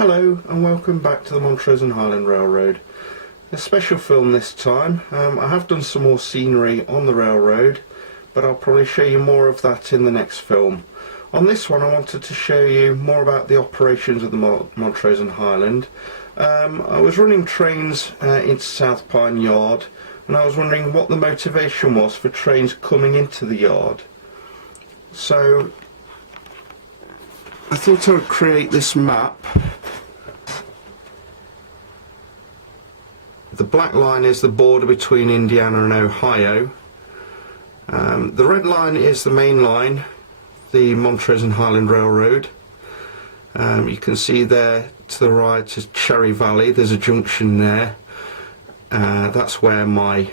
Hello and welcome back to the Montrose and Highland Railroad. A special film this time. I have done some more scenery on the railroad, but I'll probably show you more of that in the next film. On this one I wanted to show you more about the operations of the Montrose and Highland. I was running trains into South Pine Yard, and I was wondering what the motivation was for trains coming into the yard. So I thought I would create this map. The black line is the border between Indiana and Ohio. The red line is the main line, the Montrose and Highland Railroad. You can see there to the right is Cherry Valley. There's a junction there. That's where my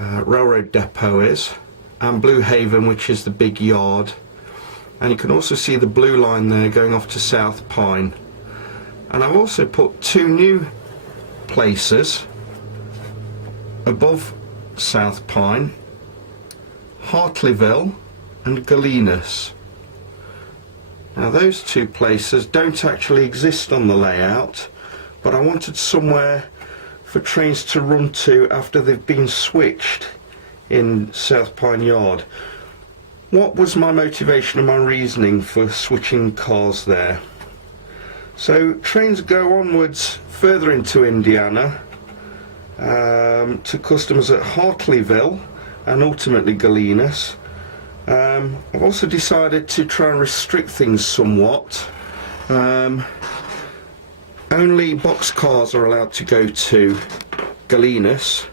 railroad depot is. And Blue Haven, which is the big yard. And you can also see the blue line there going off to South Pine. And I've also put two new places above South Pine: Hartleyville and Galenas. Now those two places don't actually exist on the layout, but I wanted somewhere for trains to run to after they've been switched in South Pine Yard. What was my motivation and my reasoning for switching cars there? So trains go onwards further into Indiana to customers at Hartleyville and ultimately Galenas. I've also decided to try and restrict things somewhat. Only boxcars are allowed to go to Galenas.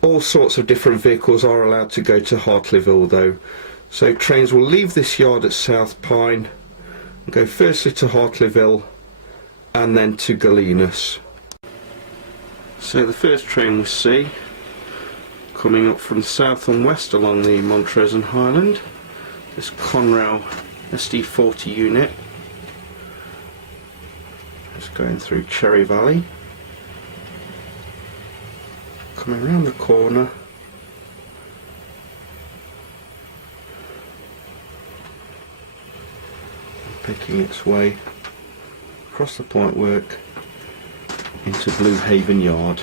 All sorts of different vehicles are allowed to go to Hartleyville though. So trains will leave this yard at South Pine and go firstly to Hartleyville and then to Galenas. So the first train we see coming up from south and west along the Montrose and Highland, this Conrail SD40 unit. It's going through Cherry Valley, coming around the corner, picking its way across the point work into Blue Haven Yard.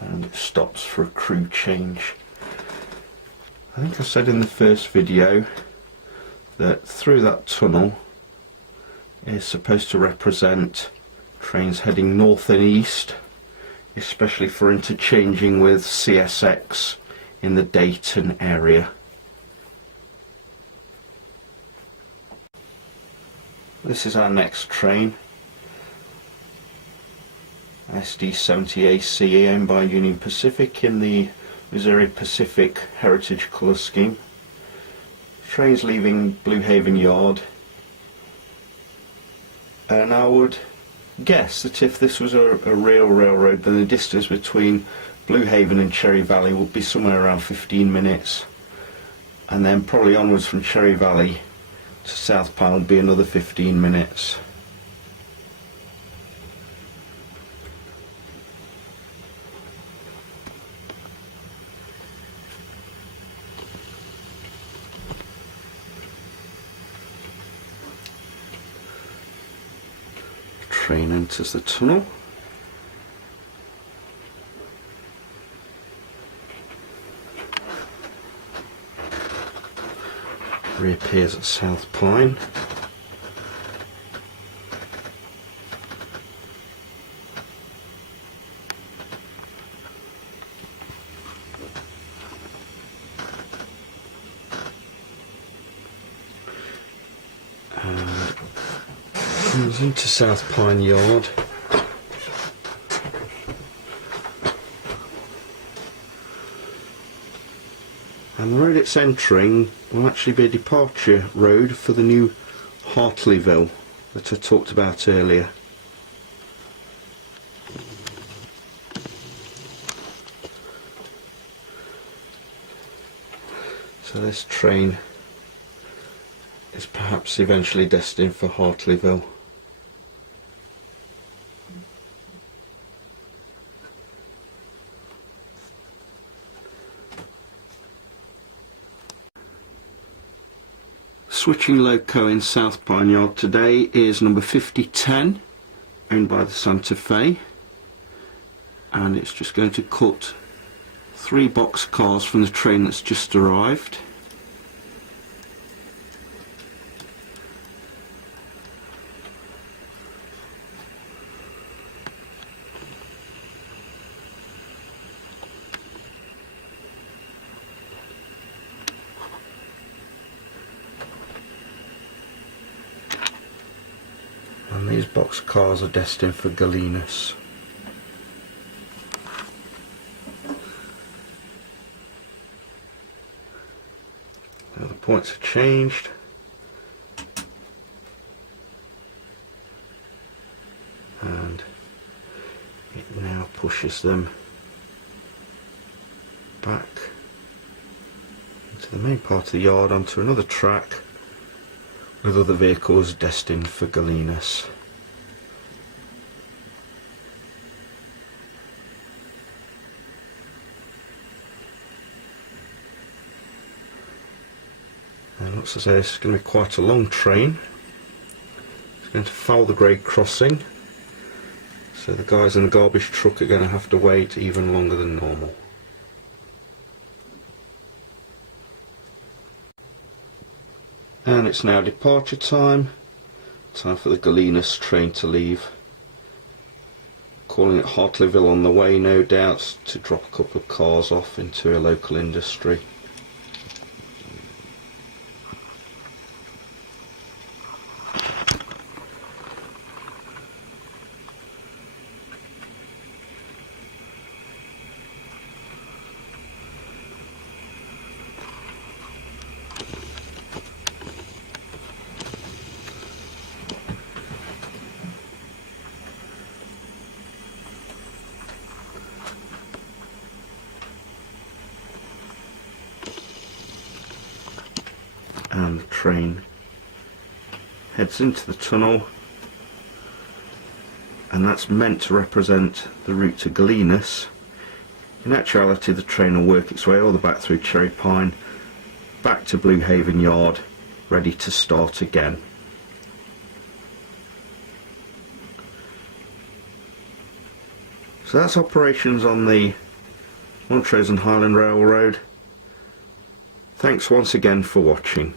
And it stops for a crew change. I think I said in the first video that through that tunnel is supposed to represent trains heading north and east, especially for interchanging with CSX in the Dayton area. This is our next train, SD70AC, owned by Union Pacific in the Missouri Pacific Heritage Colour Scheme. Trains leaving Blue Haven Yard, and I would guess that if this was a real railroad, then the distance between Blue Haven and Cherry Valley would be somewhere around 15 minutes, and then probably onwards from Cherry Valley to South Pine would be another 15 minutes. Train enters the tunnel. Reappears at South Pine. Comes into South Pine Yard. And the road it's entering will actually be a departure road for the new Hartleyville that I talked about earlier. So this train is perhaps eventually destined for Hartleyville. Switching loco in South Pine Yard today is number 5010, owned by the Santa Fe, and it's just going to cut 3 box cars from the train that's just arrived. And these box cars are destined for Galenas. Now the points are changed. And it now pushes them back into the main part of the yard onto another track with other vehicles destined for Galenas. It looks as though this is going to be quite a long train. It's going to foul the grade crossing, so the guys in the garbage truck are going to have to wait even longer than normal. And it's now departure time. Time for the Galenas train to leave. Calling at Hartleyville on the way, no doubt, to drop a couple of cars off into a local industry. And the train heads into the tunnel, and that's meant to represent the route to Galenas. In actuality, the train will work its way all the back through Cherry Pine, back to Blue Haven Yard, ready to start again. So that's operations on the Montrose and Highland Railroad. Thanks once again for watching.